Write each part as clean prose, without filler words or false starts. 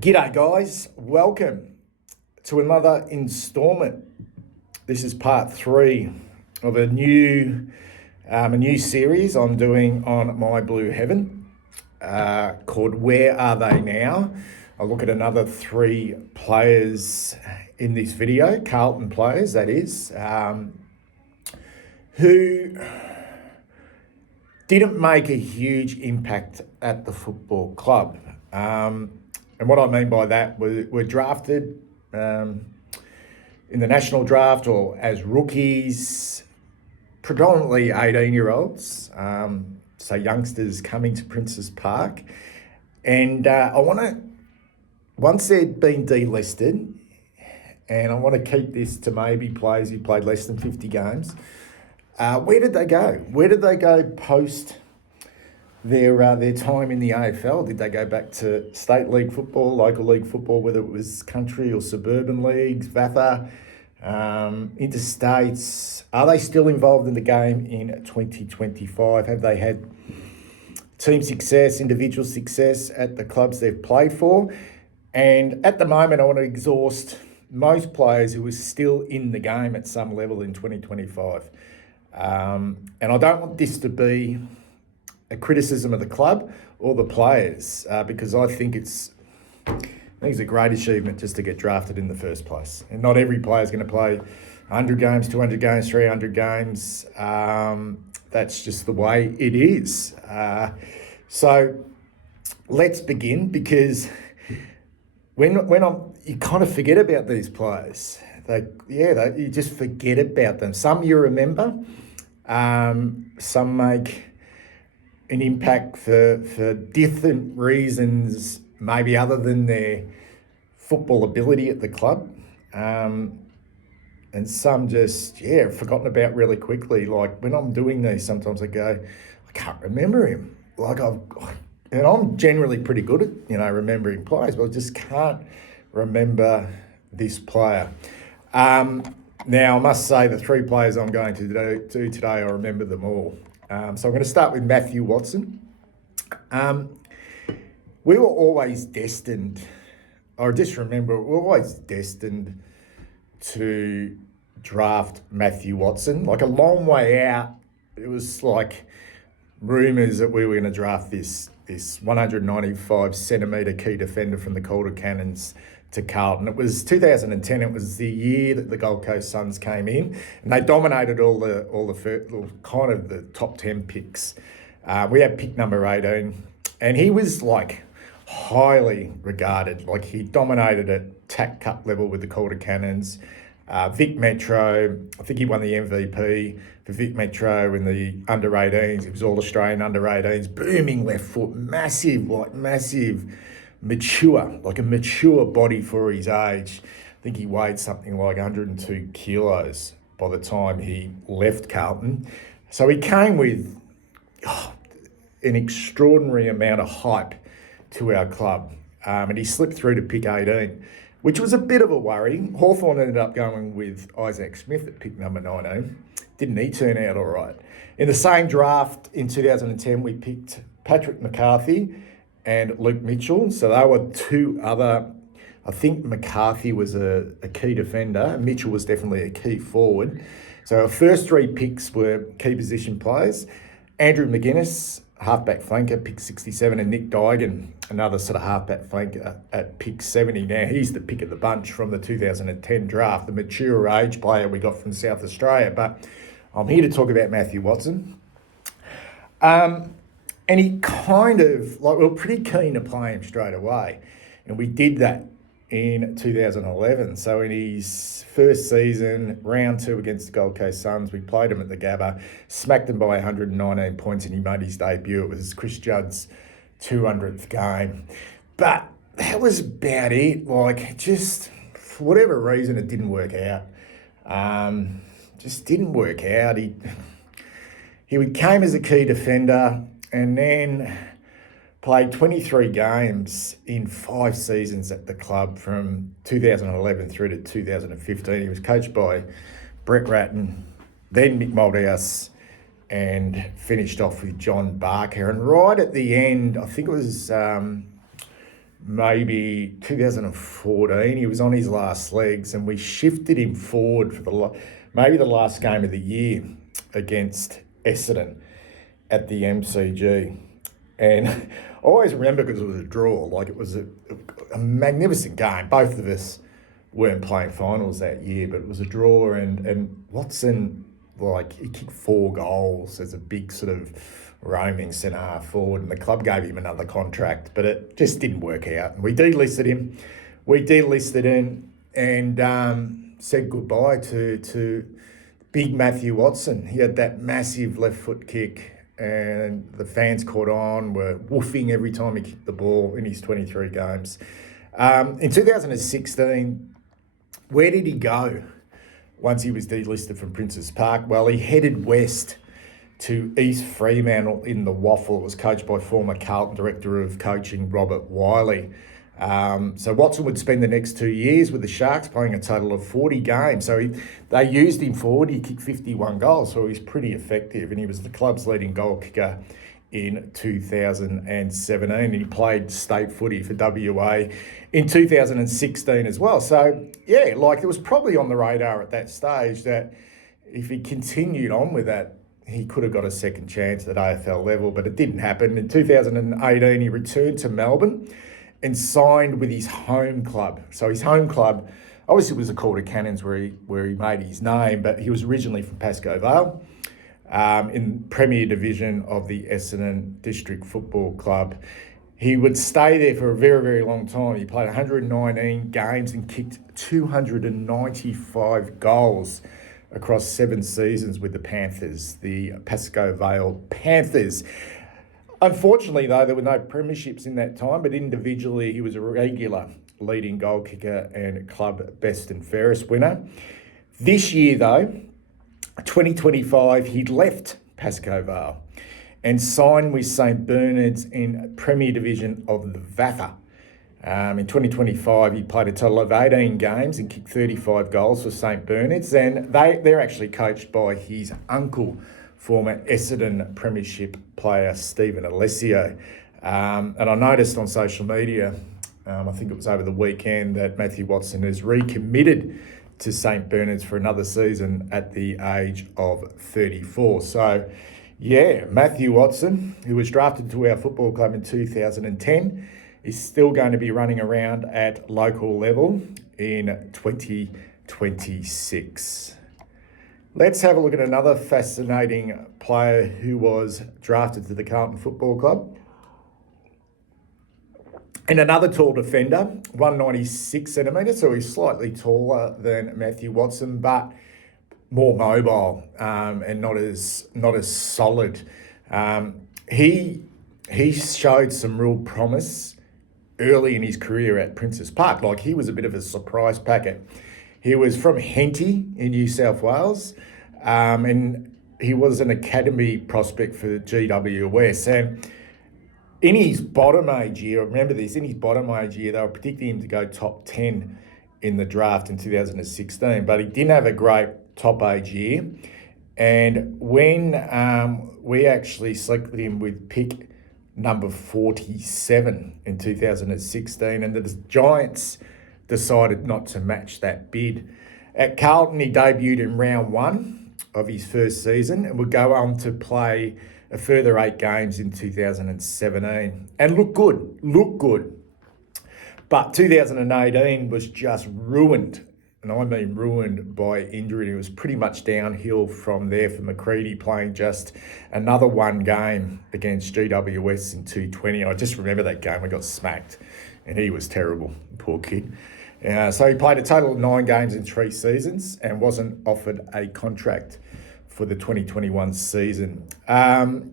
G'day guys, welcome to another instalment. This is part 3 of a new series I'm doing on My Blue Heaven called Where Are They Now? I'll look at another 3 players in this video, Carlton players that is, who didn't make a huge impact at the football club. And what I mean by that, were drafted in the national draft or as rookies, predominantly 18-year-olds, so youngsters coming to Princes Park. And once they'd been delisted, and I want to keep this to maybe players who played less than 50 games, where did they go? Where did they go post their time in the AFL? Did they go back to state league football, local league football, whether it was country or suburban leagues, VAFA, interstates? Are they still involved in the game in 2025? Have they had team success, individual success at the clubs they've played for? And at the moment, I want to exhaust most players who are still in the game at some level in 2025. And I don't want this to be a criticism of the club or the players, because I think it's a great achievement just to get drafted in the first place. And not every player is going to play 100 games, 200 games, 300 games. That's just the way it is. So let's begin, because you kind of forget about these players. You just forget about them. Some you remember, some make an impact for different reasons, maybe other than their football ability at the club. And some just, forgotten about really quickly. Like when I'm doing these, sometimes I go, I can't remember him. And I'm generally pretty good at, remembering players, but I just can't remember this player. Now, I must say the 3 players I'm going to do today, I remember them all. So I'm going to start with Matthew Watson. We were always destined, or just remember, we were always destined to draft Matthew Watson. Like a long way out, it was like rumours that we were going to draft this 195 centimetre key defender from the Calder Cannons to Carlton. It was 2010. It was the year that the Gold Coast Suns came in, and they dominated all the top 10 picks. We had pick number 18, and he was like highly regarded. Like he dominated at TAC Cup level with the Calder Cannons. Vic Metro, I think he won the MVP for Vic Metro in the under-18s. He was All-Australian under-18s, booming left foot, massive, mature, like a mature body for his age. I think he weighed something like 102 kilos by the time he left Carlton. So he came with an extraordinary amount of hype to our club. And he slipped through to pick 18, which was a bit of a worry. Hawthorn ended up going with Isaac Smith at pick number 19. Didn't he turn out all right? In the same draft in 2010, we picked Patrick McCarthy and Luke Mitchell. So they were 2 other, I think McCarthy was a key defender. Mitchell was definitely a key forward. So our first 3 picks were key position players. Andrew McGuinness, halfback flanker, pick 67, and Nick Dygan, another sort of halfback flanker at pick 70. Now, he's the pick of the bunch from the 2010 draft, the mature age player we got from South Australia. But I'm here to talk about Matthew Watson. And he kind of, we were pretty keen to play him straight away. And we did that in 2011. So in his first season, round 2 against the Gold Coast Suns, we played him at the Gabba, smacked him by 119 points, and he made his debut. It was Chris Judd's 200th game. But that was about it. Just for whatever reason, it didn't work out. Just didn't work out. He came as a key defender, and then played 23 games in 5 seasons at the club from 2011 through to 2015. He was coached by Brett Ratton, then Mick Malthouse, and finished off with John Barker. And right at the end, I think it was maybe 2014. He was on his last legs, and we shifted him forward for maybe the last game of the year against Essendon at the MCG. And I always remember because it was a draw, like it was a magnificent game. Both of us weren't playing finals that year, but it was a draw, and Watson, like, he kicked 4 goals as a big sort of roaming centre forward, and the club gave him another contract, but it just didn't work out. We delisted him. We delisted him and said goodbye to big Matthew Watson. He had that massive left foot kick, and the fans caught on, were woofing every time he kicked the ball in his 23 games. In 2016, where did he go once he was delisted from Princes Park? Well, he headed west to East Fremantle in the Waffle. It was coached by former Carlton Director of Coaching Robert Wiley. So Watson would spend the next 2 years with the Sharks, playing a total of 40 games. So they used him forward. He kicked 51 goals, so he's pretty effective. And he was the club's leading goal kicker in 2017. And he played state footy for WA in 2016 as well. So, yeah, like, it was probably on the radar at that stage that if he continued on with that, he could have got a second chance at AFL level, but it didn't happen. In 2018, he returned to Melbourne and signed with his home club. So his home club, obviously, was the Calder Cannons where he made his name, but he was originally from Pascoe Vale, in Premier Division of the Essendon District Football Club. He would stay there for a very, very long time. He played 119 games and kicked 295 goals across 7 seasons with the Panthers, the Pascoe Vale Panthers. Unfortunately, though, there were no premierships in that time, but individually he was a regular leading goal kicker and club best and fairest winner. This year, though, 2025, he'd left Pascoe Vale and signed with St Bernard's in Premier Division of the VAFA. In 2025, he played a total of 18 games and kicked 35 goals for St Bernard's, and they're actually coached by his uncle, former Essendon Premiership player Stephen Alessio. And I noticed on social media, I think it was over the weekend, that Matthew Watson has recommitted to St Bernard's for another season at the age of 34. So, yeah, Matthew Watson, who was drafted to our football club in 2010, is still going to be running around at local level in 2026. Let's have a look at another fascinating player who was drafted to the Carlton Football Club. And another tall defender, 196 centimetres, so he's slightly taller than Matthew Watson, but more mobile and not as solid. He showed some real promise early in his career at Princes Park. Like, he was a bit of a surprise packet. He was from Henty in New South Wales, and he was an academy prospect for GWS. And in his bottom age year, remember this, in his bottom age year, they were predicting him to go top 10 in the draft in 2016, but he didn't have a great top age year. And when we actually selected him with pick number 47 in 2016, and the Giants decided not to match that bid. At Carlton, he debuted in round 1 of his first season and would go on to play a further 8 games in 2017 and look good. But 2018 was just ruined, and I mean ruined, by injury. It was pretty much downhill from there for Macreadie, playing just another 1 game against GWS in 220. I just remember that game. We got smacked, and he was terrible, poor kid. So he played a total of 9 games in 3 seasons and wasn't offered a contract for the 2021 season. In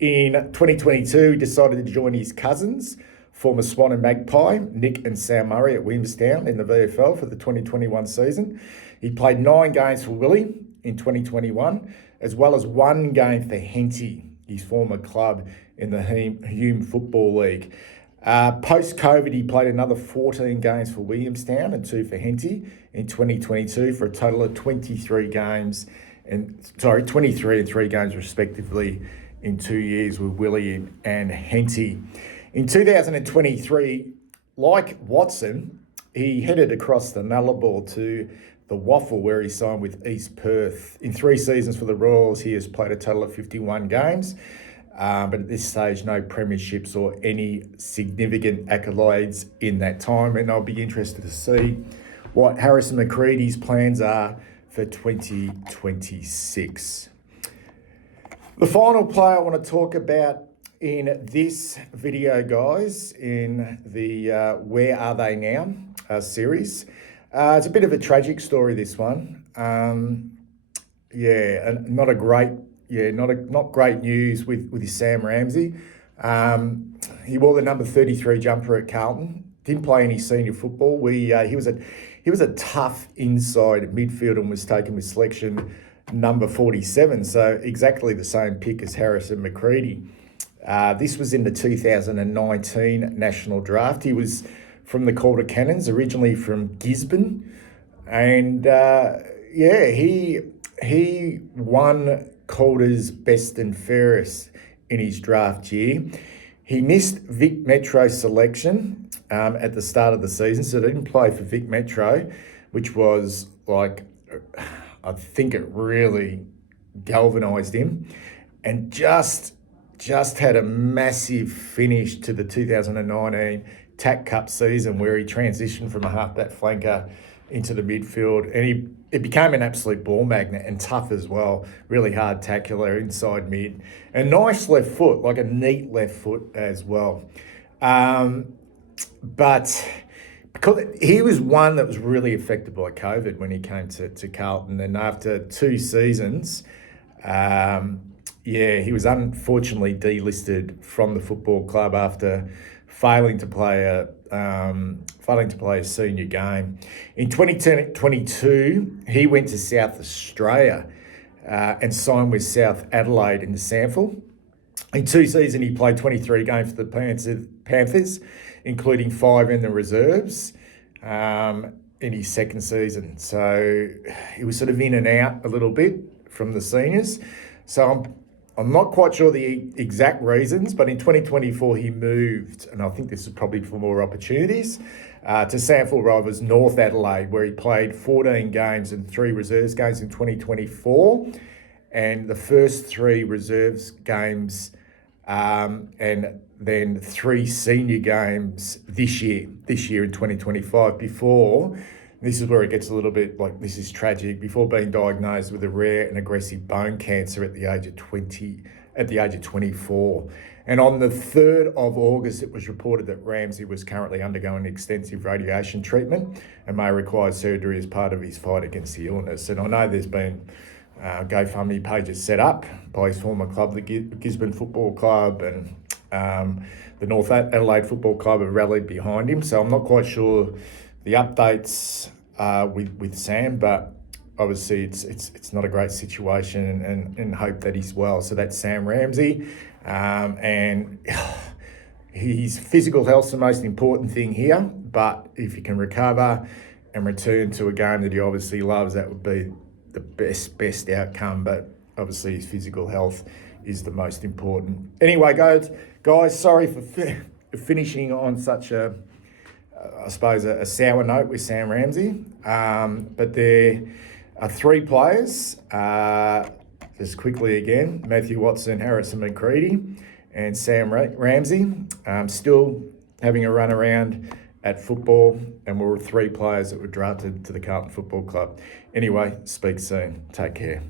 2022, he decided to join his cousins, former Swan and Magpie, Nick and Sam Murray, at Williamstown in the VFL for the 2021 season. He played 9 games for Willie in 2021, as well as 1 game for Henty, his former club in the Hume Football League. Post-COVID, he played another 14 games for Williamstown and 2 for Henty in 2022 for a total of 23 and 3 games respectively in 2 years with Willie and Henty. In 2023, like Watson, he headed across the Nullarbor to the Waffle, where he signed with East Perth. In 3 seasons for the Royals, he has played a total of 51 games, but at this stage, no premierships or any significant accolades in that time. And I'll be interested to see what Harrison Macreadie's plans are for 2026. The final player I want to talk about in this video, guys, in the Where Are They Now series. It's a bit of a tragic story, this one. And not great news with Sam Ramsey. He wore the number 33 jumper at Carlton. Didn't play any senior football. He was a tough inside midfielder and was taken with selection number 47. So exactly the same pick as Harrison Macreadie. This was in the 2019 National Draft. He was from the Calder Cannons, originally from Gisborne. And he won Calder's best and fairest in his draft year. He missed Vic Metro selection at the start of the season, so didn't play for Vic Metro, which was I think it really galvanised him. And just had a massive finish to the 2019 TAC Cup season, where he transitioned from a halfback flanker into the midfield, and it became an absolute ball magnet and tough as well. Really hard tackler inside mid, and nice left foot, like a neat left foot as well. But because he was one that was really affected by COVID when he came to Carlton, and after 2 seasons, he was unfortunately delisted from the football club after failing to play a senior game. In 2022, he went to South Australia and signed with South Adelaide in the SANFL. In 2 seasons, he played 23 games for the Panthers, including 5 in the reserves in his second season. So he was sort of in and out a little bit from the seniors. So I'm not quite sure the exact reasons, but in 2024 he moved, and I think this is probably for more opportunities, to SANFL Rovers North Adelaide, where he played 14 games and 3 reserves games in 2024, and the first 3 reserves games and then 3 senior games this year in 2025, before, this is where it gets a little bit this is tragic, before being diagnosed with a rare and aggressive bone cancer at the age of 24. And on the 3rd of August, it was reported that Ramsay was currently undergoing extensive radiation treatment and may require surgery as part of his fight against the illness. And I know there's been GoFundMe pages set up by his former club, the Gisborne Football Club, and the North Adelaide Football Club have rallied behind him. So I'm not quite sure the updates with Sam, but obviously it's not a great situation, and hope that he's well. So that's Sam Ramsey, and his physical health's the most important thing here, but if he can recover and return to a game that he obviously loves, that would be the best outcome. But obviously his physical health is the most important. Anyway, guys, sorry for finishing on such a sour note with Sam Ramsey. But there are 3 players, just quickly again: Matthew Watson, Harrison Macreadie, and Sam Ramsey, still having a run around at football, and were 3 players that were drafted to the Carlton Football Club. Anyway, speak soon. Take care.